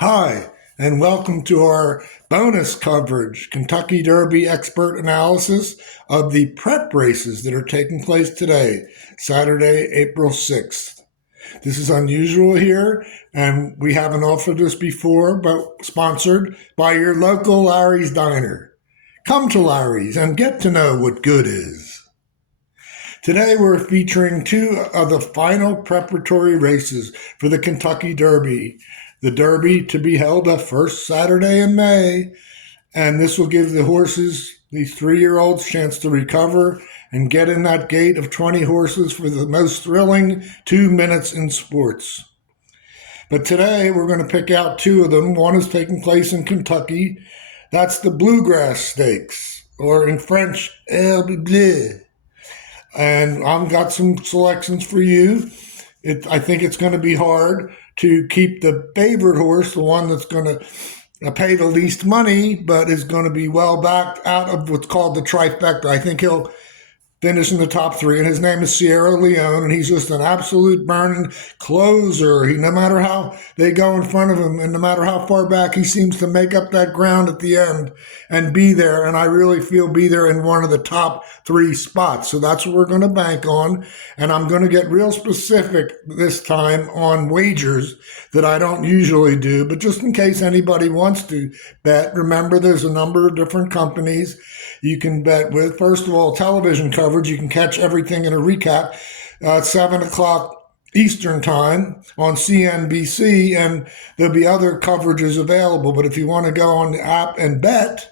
Hi, and welcome to our bonus coverage, Kentucky Derby expert analysis of the prep races that are taking place today, Saturday, April 6th. This is unusual here, and we haven't offered this before, but sponsored by your local Larry's Diner. Come to Larry's and get to know what good is. Today we're featuring two of the final preparatory races for the Kentucky Derby. The Derby to be held the first Saturday in May, and this will give the horses, these 3-year-olds, chance to recover and get in that gate of 20 horses for the most thrilling 2 minutes in sports. But today we're going to pick out two of them. One is taking place in Kentucky. That's the Bluegrass Stakes, or in French, Herbe Bleue. And I've got some selections for you. I think it's going to be hard to keep the favorite horse, the one that's going to pay the least money, but is going to be well backed out of what's called the trifecta. I think he'll finish in the top 3, and his name is Sierra Leone, and he's just an absolute burning closer. No matter how they go in front of him, and no matter how far back, he seems to make up that ground at the end and be there, and I really feel be there in one of the top 3 spots. So that's what we're going to bank on, and I'm going to get real specific this time on wagers that I don't usually do, but just in case anybody wants to bet, remember there's a number of different companies you can bet with. First of all, television coverage. You can catch everything in a recap at 7 o'clock Eastern time on CNBC, and there'll be other coverages available. But if you want to go on the app and bet,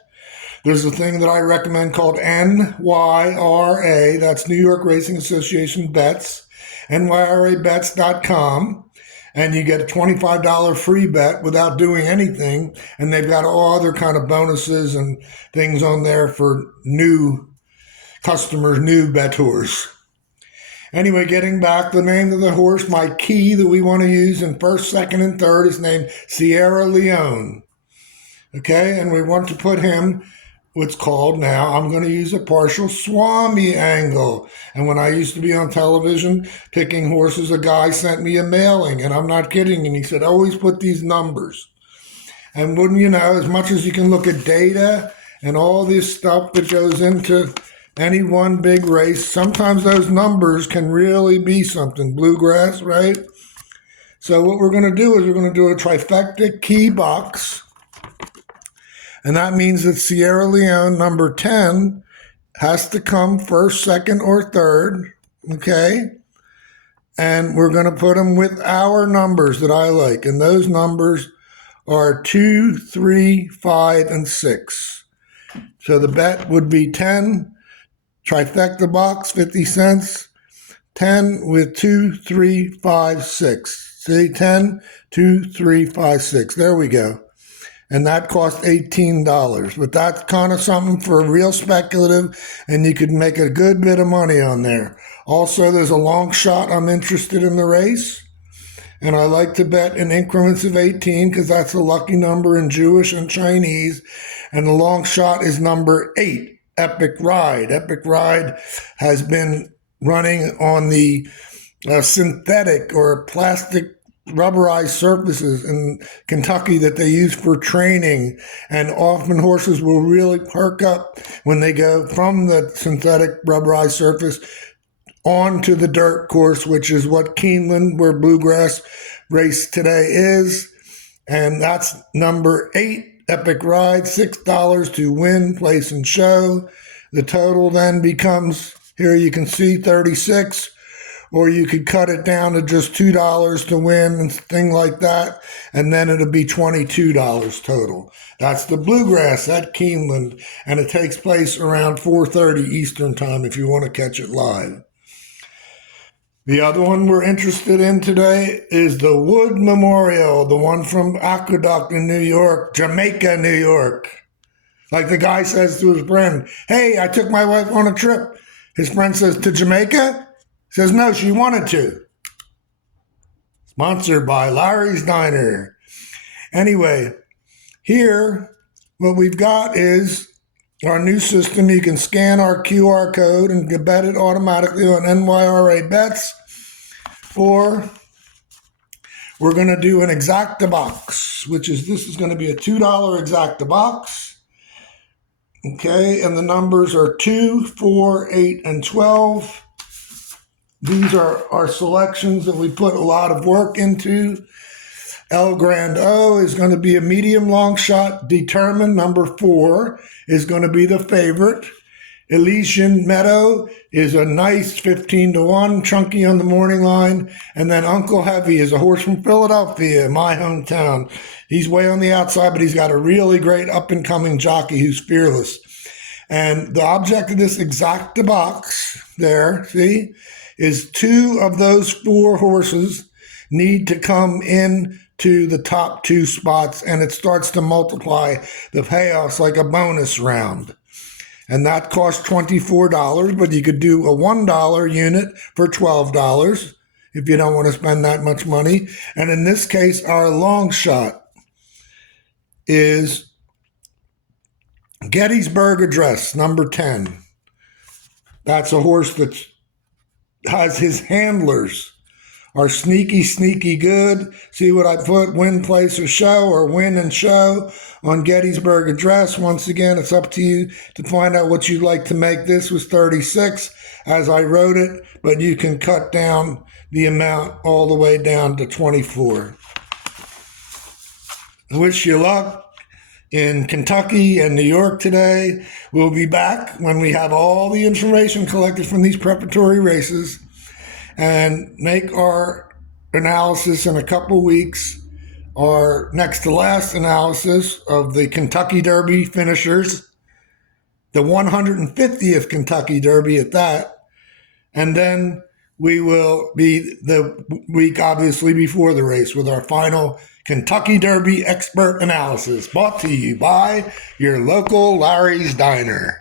there's a thing that I recommend called NYRA. That's New York Racing Association Bets, NYRABets.com. And you get a $25 free bet without doing anything. And they've got all other kind of bonuses and things on there for new customers, new bettors. Anyway, getting back, the name of the horse, my key that we want to use in first, second, and third is named Sierra Leone. Okay, and we want to put him what's called now, I'm going to use a partial Swami angle. And when I used to be on television picking horses, a guy sent me a mailing, and I'm not kidding, and he said, always put these numbers. And wouldn't you know, as much as you can look at data and all this stuff that goes into any one big race, sometimes those numbers can really be something. Bluegrass, right? So what we're going to do is we're going to do a trifecta key box. And that means that Sierra Leone, number 10, has to come first, second, or third, okay? And we're going to put them with our numbers that I like. And those numbers are 2, 3, 5, and 6. So the bet would be 10, trifecta box, 50 cents, 10 with 2, 3, 5, 6. See, 10, 2, 3, 5, 6. There we go. And that cost $18. But that's kind of something for real speculative, and you could make a good bit of money on there. Also, there's a long shot. I'm interested in the race, and I like to bet in increments of 18 because that's a lucky number in Jewish and Chinese. And the long shot is number 8, Epic Ride. Epic Ride has been running on the synthetic or plastic rubberized surfaces in Kentucky that they use for training, and often horses will really perk up when they go from the synthetic rubberized surface onto the dirt course, which is what Keeneland, where Bluegrass race today is. And that's number 8, Epic Ride, $6 to win, place, and show. The total then becomes, here you can see, 36, or you could cut it down to just $2 to win and thing like that, and then it'll be $22 total. That's the Bluegrass at Keeneland, and it takes place around 4:30 Eastern time if you want to catch it live. The other one we're interested in today is the Wood Memorial, the one from Aqueduct in New York, Jamaica, New York. Like the guy says to his friend, hey, I took my wife on a trip. His friend says, to Jamaica? Says, no, she wanted to. Sponsored by Larry's Diner. Anyway, here, what we've got is our new system. You can scan our QR code and get bet it automatically on NYRA Bets, or we're going to do an exacta box, which is, this is going to be a $2 exacta box. Okay, and the numbers are 2, 4, 8, and 12. These are our selections that we put a lot of work into. El Grand O is going to be a medium long shot. Determined, number 4, is going to be the favorite. Elysian Meadow is a nice 15-1, chunky on the morning line. And then Uncle Heavy is a horse from Philadelphia, my hometown. He's way on the outside, but he's got a really great up-and-coming jockey who's fearless. And the object of this exacta box there, see, is 2 of those 4 horses need to come in to the top 2 spots, and it starts to multiply the payoffs like a bonus round. And that costs $24, but you could do a $1 unit for $12 if you don't want to spend that much money. And in this case, our long shot is Gettysburg Address, number 10. That's a horse that has his handlers are sneaky good. See what I put? Win, place, or show, or win and show on Gettysburg Address. Once again, it's up to you to find out what you'd like to make. This was 36 as I wrote it, but you can cut down the amount all the way down to 24. I wish you luck in Kentucky and New York today. We'll be back when we have all the information collected from these preparatory races and make our analysis in a couple weeks, our next to last analysis of the Kentucky Derby finishers, the 150th Kentucky Derby at that, and then we will be the week obviously before the race with our final Kentucky Derby expert analysis, brought to you by your local Larry's Diner.